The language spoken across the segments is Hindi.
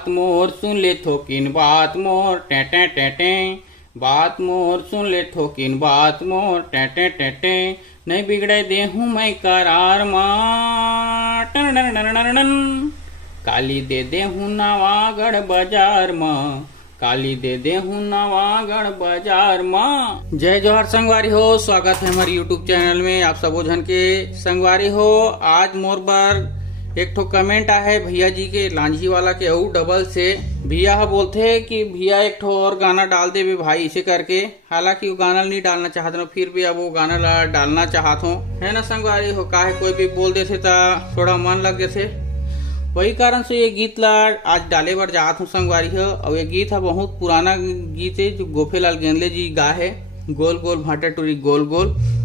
बात मोर सुन ले थोकिन बात मोर टे टे टे टे, बात मोर सुन ले थोकिन बात मोर टे टे टे टे, नहीं बिगड़े देहूँ मैं करार माँ टन टन टन टन टन, काली दे देहूँ नवागढ़ बाजार माँ, काली दे देहूँ नवागढ़ बाजार माँ। जय जोहर संगवारी हो, स्वागत है हमारे यूट्यूब चैनल में आप सबो झन के। संगवारी हो, आज मोर बार एक ठो कमेंट आया है भैया जी के लांझी वाला के अऊ डबल से। भैया बोलते हैं कि भैया एक ठो और गाना डाल दे भाई इसे करके। हालांकि वो गाना नहीं डालना चाहते ना, फिर भी अब वो गाना डालना चाहत हूँ, है ना संगवारी हो। काहे कोई भी बोल देते ता थोड़ा मन लग जैसे, वही कारण से ये गीत ला आज डाले बर जात हूँ संगवारी हो। और ये गीत है बहुत पुराना गीत है जो गोपेलाल गेंदले जी गा है। गोल गोल भाटा टूरी गोल गोल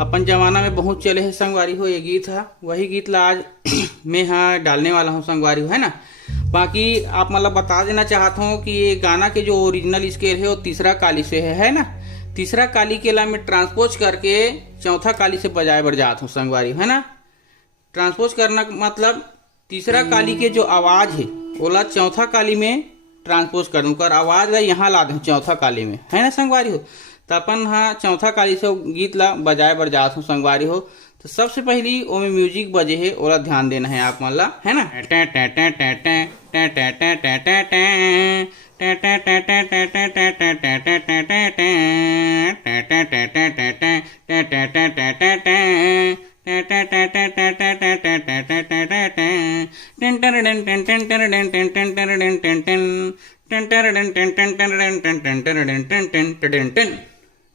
अपन जमाना में बहुत चले है संगवारी हो। ये गीत है, वही गीत ला आज मैं हाँ डालने वाला हूँ संगवारी हो, है ना। बाकी आप मतलब बता देना चाहता हूँ कि ये गाना के जो ओरिजिनल स्केल है वो तीसरा काली से है ना। तीसरा काली के ला मैं ट्रांसपोज करके चौथा काली से बजाए बर जात हूँ संगवारी, है ना। ट्रांसपोज करना मतलब तीसरा काली के जो आवाज है ओला चौथा काली में ट्रांसपोज कर दूं, कर आवाज ला यहाँ ला दूं चौथा काली में, है ना संगवारी हो। तो अपन हाँ चौथा काली से गीत ला बजाए बर जात हूँ संगवारी हो। तो सबसे पहली ओमे म्यूजिक बजे है ओला ध्यान देना है आप मन ला, है ना।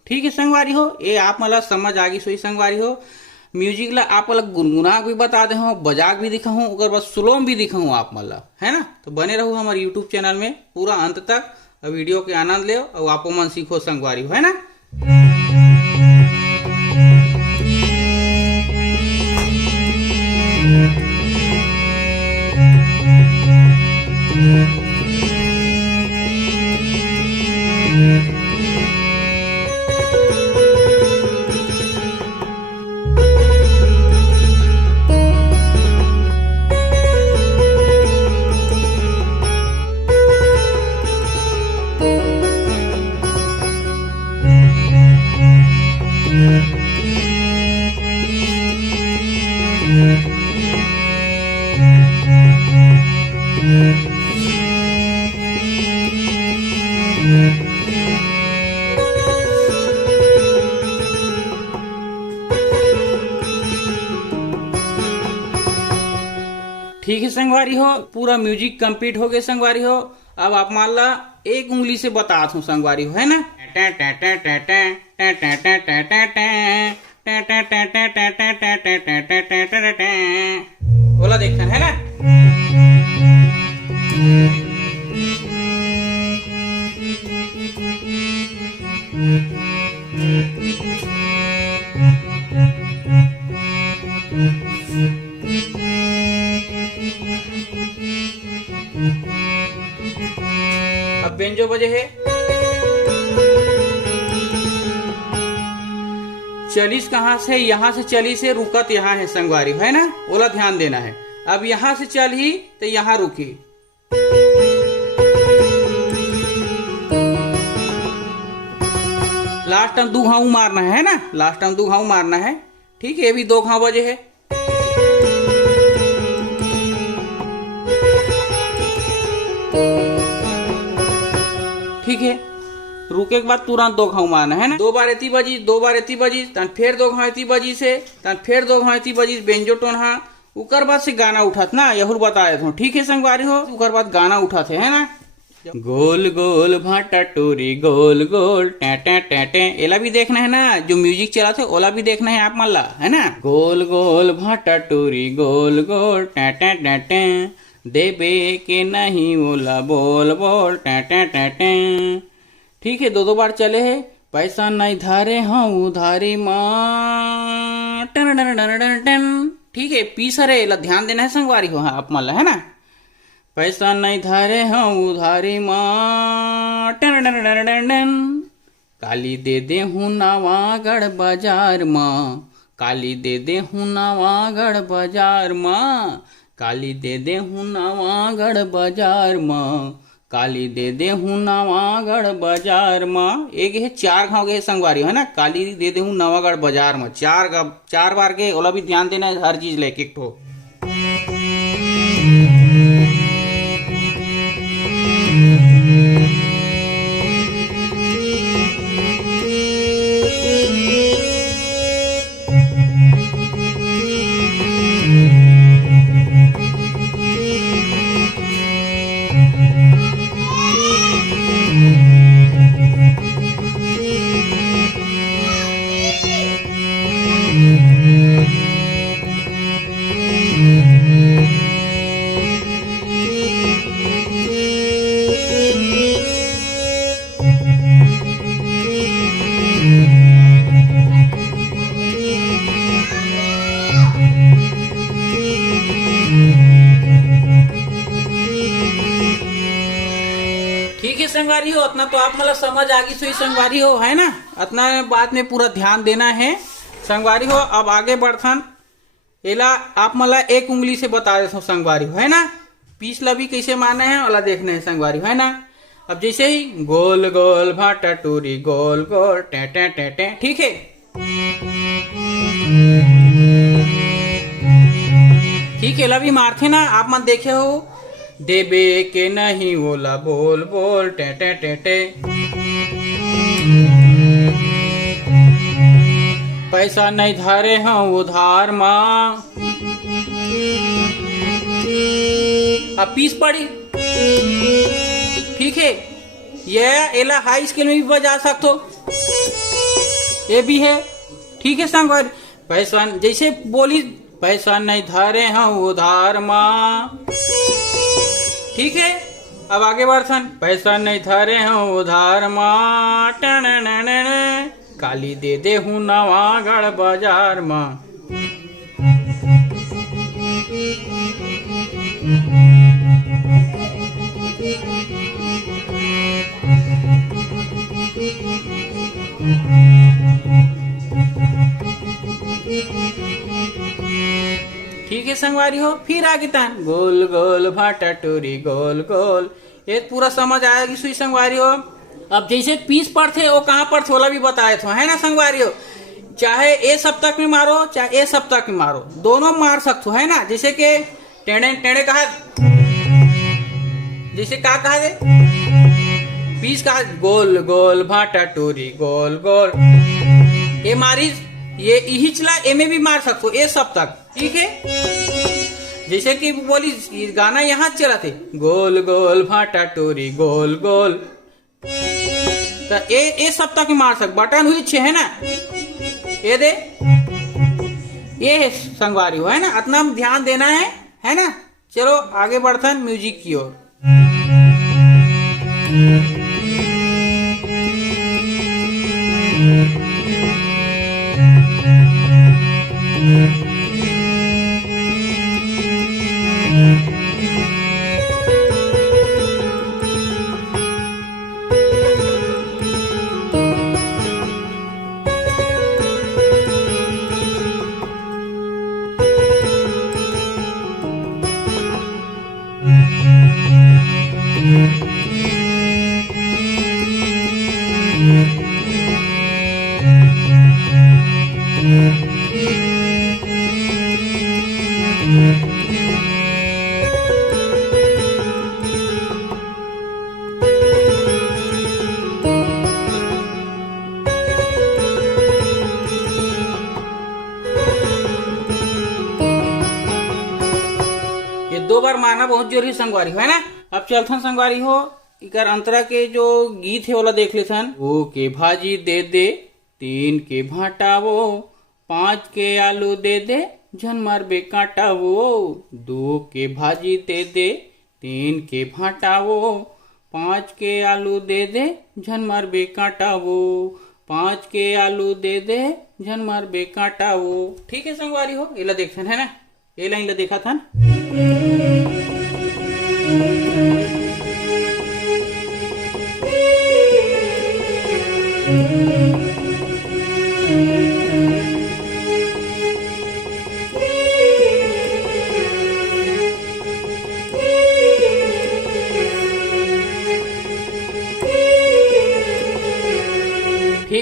ठीक है संगवारी हो, ये आप मतलब समझ आ गई सोई संगवारी हो। म्यूजिक ला आप अलग गुनगुना भी बता दे हूँ, बजाक भी दिखा हूँ, अगर बस स्लो भी दिखा हूँ आप मतलब, है ना। तो बने रहो हमारे यूट्यूब चैनल में पूरा अंत तक, वीडियो के आनंद ले और आपो मन सीखो संगवारी हो, है ना। ठीक है संगवारी हो, पूरा म्यूजिक कंप्लीट हो गया संगवारी हो। अब आप मान ला एक उंगली से बता हूँ संगवारी हो, है ना। बोला देखते है ना। अब बेंजो बजे है। चलीस कहाँ से, यहाँ से चली से रुकत यहाँ है संगवारी, है ना। ओला ध्यान देना है। अब यहाँ से चल ही तो यहाँ रुकी। लास्ट टाइम 2 घाव मारना है ना, लास्ट टाइम 2 घाव मारना है। ठीक है, ये भी 2 घाव बजे है। ठीक है, रुके के बाद तुरंत 2 घाव मारना है ना। 2 बार एती बजी, 2 बार एती बजी, तन फिर 2 घाव एती बजी से, तन फिर 2 घाव एती बजी बेंजो टोन हा। उकर बाद से गाना उठत ना, यहुर बताए थे। ठीक है संगवारी हो, उकर बाद गाना उठा थे, है ना। गोल गोल भाटा टोरी गोल गोल टे टे टे टे, एला भी देखना है ना। जो म्यूजिक चला थे ओला भी देखना है आप मल्ला, है ना। गोल गोल भाटा टोरी गोल गोल टे टे टे टे, देबे के नहीं ओला बोल बोल टे टे टे टे। ठीक है, 2 बार चले है। पैसा नहीं धारे हाँ उधारी माँ टन टन टन टन टन। ठीक है, पीसरे ला ध्यान देना है संगवारी हो, हाँ आप मल्ला, है ना। पैसा नहीं धारे हाँ उधारी माँ टन टन टन टन टन, काली दे दे हूँ नवागढ़ बाजार माँ, काली दे दे हूँ नवागढ़ बाजार माँ, काली दे दे हूँ नवागढ़ बाजार माँ, काली दे दे हूँ नवागढ़ बाजार माँ। एक है चार घाव के संगवारी है ना, काली दे दे हूँ नवागढ़ बाजार में, चार बार के ओला भी ध्यान देना है, हर चीज लेके एक ठो। ठीक है संगवारी हो, उतना तो आप मतलब समझ आ गई सोई संगवारी हो, है ना। उतना बात में पूरा ध्यान देना है संगवारी हो। अब आगे बढ़थन, एला आप मतलब एक उंगली से बता देते हो संगवारी हो, है ना। पिछला भी कैसे माना है वाला देखना है संगवारी हो, है ना। अब जैसे ही गोल गोल भाटा टूरी गोल गोल टे टे टे टे, ठीक है। ठीक है, एला भी मारते ना आप मन देखे हो, देबे के नहीं ओला बोल बोल टे टे टे टे। पैसा नहीं धारे हम उधार माँ। अब पीस पड़ी, ठीक है। ये एला हाई स्केल में भी बजा सकते हो, ये भी है, ठीक है संगवारी। पैसा जैसे बोली, पैसा नहीं धारे हम उधार माँ, ठीक है। अब आगे बढ़थन, पैसा नहीं धारे हम उधार माँ, काली दे दे हूँ नवागढ़ बाजार माँ। ठीक है संगवारी हो, फिर आगे तन गोल गोल भाटा टूरी गोल गोल, ये पूरा समझ आएगी सुई संगवारी हो। अब जैसे पीस पर थे वो कहाँ पर थोड़ा भी बताए थे, है ना संगवारी हो। चाहे ए सप्तक में मारो चाहे ए सप्तक में मारो, दोनों मार सकते हो, है ना। जैसे कि टेढ़े टेढ़े कहा, जैसे कहा दे पीस कहा, गोल गोल भाटा टूरी गोल गोल, ये मारी, ये यही चला, ए में भी मार सकते हो, ए सप्तक, ठीक है। जैसे कि बोली गाना यहाँ चला थे, गोल गोल भाटा टूरी गोल गोल, तो ए सप्तक में मार सक, बटन हुई छे, है ना। ये दे, ये है संगवारी हो, है ना। इतना ध्यान देना है ना। चलो आगे बढ़ते म्यूजिक की ओर। दो बार मारना बहुत जरूरी संगवारी हो, है ना। अब चलथन संगवारी हो, इकर अंतरा के जो गीत है वाला देख लेथन। ओ के भाजी दे दे, 3 के भाटा वो, 5 के आलू दे दे, झन मार बे काटा वो। 2 के भाजी दे दे, 3 के भाटा वो, 5 के आलू दे दे, झन मार बे काटा वो। 5 के आलू दे दे, झन मार बे काटा वो। ठीक है संगवारी हो, एला देखथन, है ना। ये लाइन ला देखा था।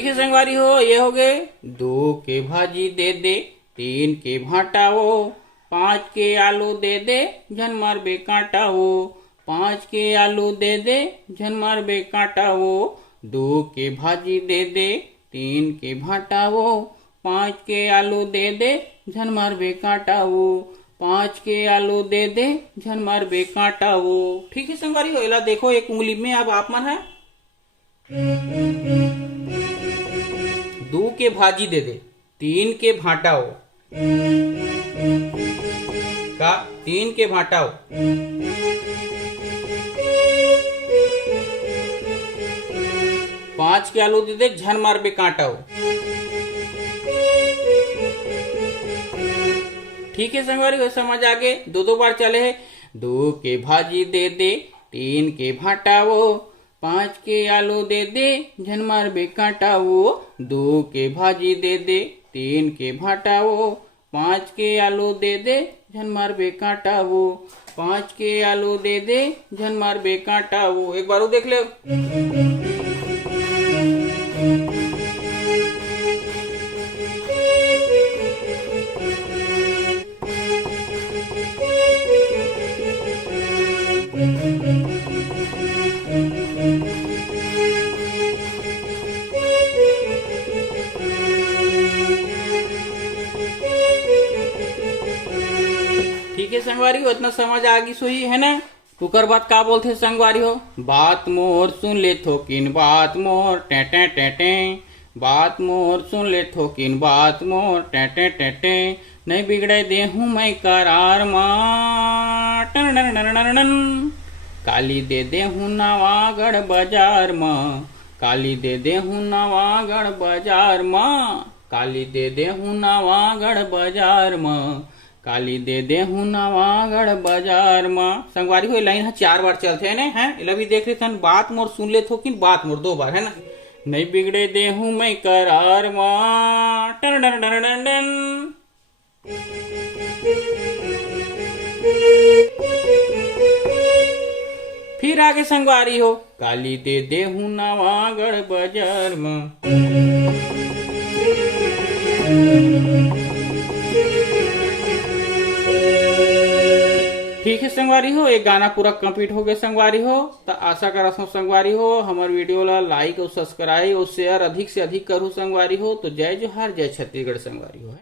ठीक है संगवारी हो, ये हो गए। 2 के भाजी दे दे, 3 के भाटा वो, 5 के आलू दे दे, झन मार बे कांटा वो। 5 के आलू दे दे, झन मार बे कांटा वो। 2 के भाजी दे दे, 3 के भाटा वो, 5 के आलू दे दे, झन मार बे कांटा वो। 5 के आलू दे दे, झन मार बे कांटा वो। ठीक है संगवारी हो, इला देखो एक उंगली में अब आप मन है। 2 के भाजी दे दे, 3 के भाटा हो का, 3 के भाटा हो। 5 के आलू दे दे, झन मार बे कांटा हो। ठीक है संगवारी हो, समझ आगे। 2 बार चले है। 2 के भाजी दे दे, 3 के भाटा वो, 5 के आलू दे दे, झन मार बे कांटा वो। 2 के भाजी दे दे, 3 के भाटा वो, 5 के आलू दे दे, झन मार बे कांटा वो। 5 के आलू दे दे, झन मार बे कांटा वो। एक बार देख ले। ठीक है संगवारी हो, इतना समझ आ गई सोई है ना। उकर बात का बोलते संगवारी हो। बात मोर सुन ले थोकिन, बात मोर टेटे टेटे, बात मोर सुन ले थोकिन, बात मोर टेटे टेटे। नहीं बिगड़े देहूं मैं करार मां, टन टन टन टन टन। काली दे देहूं नवागढ़ बाजार मां, काली दे देहूं नवागढ़ बाजार मां, काली दे देहूं नवागढ़ बाजार मां, काली दे देहूं नवागढ़ बाजार मां। संगवारी हो, लाइन 4 बार चलते है ना, है इला भी देख रहे थे। बात मोर सुन ले थोकिन, बात मोर 2 बार है ना। नहीं बिगड़े देहूं मैं करार मां, टन टन टन टन टन। फिर आगे संगवारी हो। काली दे देहूं नवागढ़ बाजार मां। ठीक है संगवारी हो, एक गाना पूरा कंप्लीट हो गया संगवारी हो। तो आशा करत हूं संगवारी हो हमारे वीडियो ला लाइक और सब्सक्राइब और शेयर अधिक से अधिक करूं संगवारी हो। तो जय जोहार, जय छत्तीसगढ़ संगवारी हो।